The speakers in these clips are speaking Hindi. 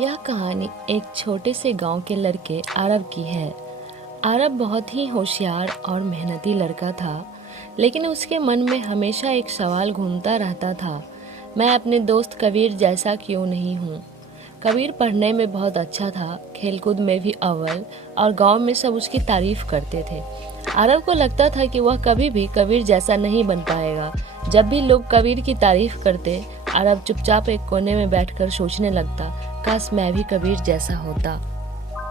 यह कहानी एक छोटे से गांव के लड़के आरव की है। आरव बहुत ही होशियार और मेहनती लड़का था, लेकिन उसके मन में हमेशा एक सवाल घूमता रहता था, मैं अपने दोस्त कबीर जैसा क्यों नहीं हूँ। कबीर पढ़ने में बहुत अच्छा था, खेलकूद में भी अव्वल, और गांव में सब उसकी तारीफ करते थे। आरव को लगता था कि वह कभी भी कबीर जैसा नहीं बन पाएगा। जब भी लोग कबीर की तारीफ करते, आरव चुपचाप एक कोने में बैठकर सोचने लगता, काश मैं भी कबीर जैसा होता।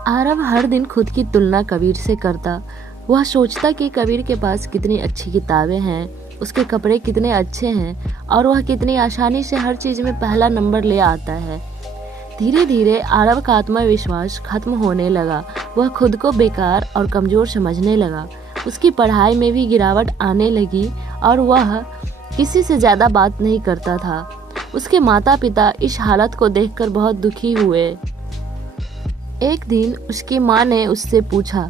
आरव हर दिन खुद की तुलना कबीर से करता। वह सोचता कि कबीर के पास कितनी अच्छी किताबें हैं, उसके कपड़े कितने अच्छे हैं और वह कितनी आसानी से हर चीज़ में पहला नंबर ले आता है। धीरे धीरे आरव का आत्मविश्वास खत्म होने लगा। वह खुद को बेकार और कमज़ोर समझने लगा। उसकी पढ़ाई में भी गिरावट आने लगी और वह किसी से ज़्यादा बात नहीं करता था। उसके माता पिता इस हालत को देखकर बहुत दुखी हुए। एक दिन उसकी माँ ने उससे पूछा,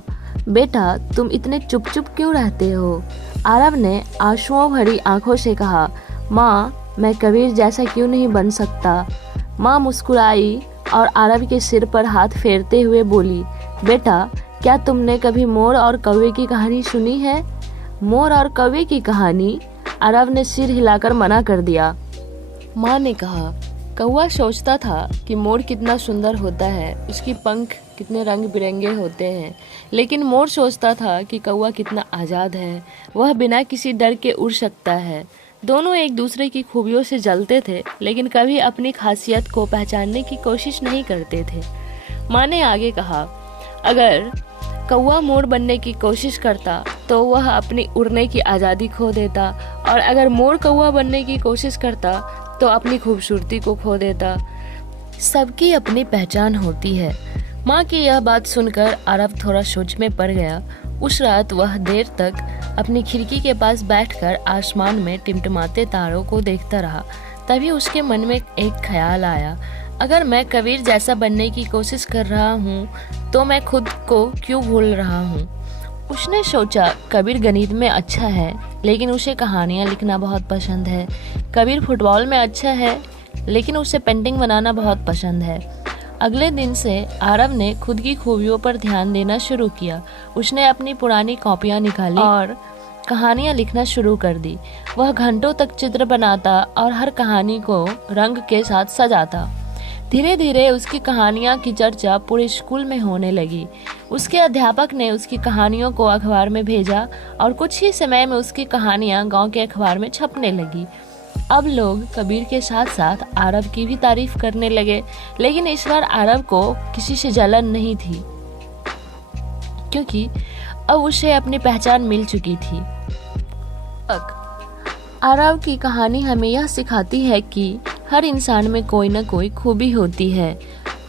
बेटा तुम इतने चुप चुप क्यों रहते हो? आरव ने आंसुओं भरी आंखों से कहा, माँ मैं कबीर जैसा क्यों नहीं बन सकता। माँ मुस्कुराई और आरव के सिर पर हाथ फेरते हुए बोली, बेटा क्या तुमने कभी मोर और कौवे की कहानी सुनी है? मोर और कौवे की कहानी? आरव ने सिर हिलाकर मना कर दिया। माँ ने कहा, कौवा सोचता था कि मोर कितना सुंदर होता है, उसकी पंख कितने रंग बिरंगे होते हैं, लेकिन मोर सोचता था कि कौवा कितना आज़ाद है, वह बिना किसी डर के उड़ सकता है। दोनों एक दूसरे की खूबियों से जलते थे, लेकिन कभी अपनी खासियत को पहचानने की कोशिश नहीं करते थे। माँ ने आगे कहा, अगर कौवा मोर बनने की कोशिश करता तो वह अपनी उड़ने की आज़ादी खो देता, और अगर मोर कौवा बनने की कोशिश करता तो अपनी खूबसूरती को खो देता। सबकी अपनी पहचान होती है। माँ की यह बात सुनकर आरव थोड़ा सोच में पड़ गया। उस रात वह देर तक अपनी खिड़की के पास बैठकर आसमान में टिमटिमाते तारों को देखता रहा। तभी उसके मन में एक ख्याल आया, अगर मैं कबीर जैसा बनने की कोशिश कर रहा हूँ तो मैं खुद को क्यों भूल रहा हूँ। उसने सोचा, कबीर गणित में अच्छा है, लेकिन उसे कहानियाँ लिखना बहुत पसंद है। कबीर फुटबॉल में अच्छा है, लेकिन उसे पेंटिंग बनाना बहुत पसंद है। अगले दिन से आरव ने खुद की खूबियों पर ध्यान देना शुरू किया। उसने अपनी पुरानी कॉपियाँ निकाली और कहानियाँ लिखना शुरू कर दी। वह घंटों तक चित्र बनाता और हर कहानी को रंग के साथ सजाता। धीरे धीरे उसकी कहानियाँ की चर्चा पूरे स्कूल में होने लगी। उसके अध्यापक ने उसकी कहानियों को अखबार में भेजा और कुछ ही समय में उसकी कहानियाँ गांव के अखबार में छपने लगी। अब लोग कबीर के साथ साथ आरव की भी तारीफ करने लगे, लेकिन इस बार आरव को किसी से जलन नहीं थी, क्योंकि अब उसे अपनी पहचान मिल चुकी थी। आरव की कहानी हमें यह सिखाती है कि हर इंसान में कोई न कोई खूबी होती है।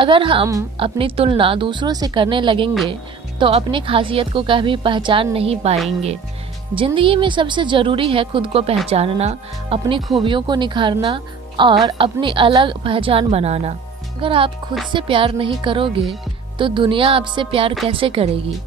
अगर हम अपनी तुलना दूसरों से करने लगेंगे तो अपनी खासियत को कभी पहचान नहीं पाएंगे। जिंदगी में सबसे ज़रूरी है खुद को पहचानना, अपनी खूबियों को निखारना और अपनी अलग पहचान बनाना। अगर आप खुद से प्यार नहीं करोगे तो दुनिया आपसे प्यार कैसे करेगी।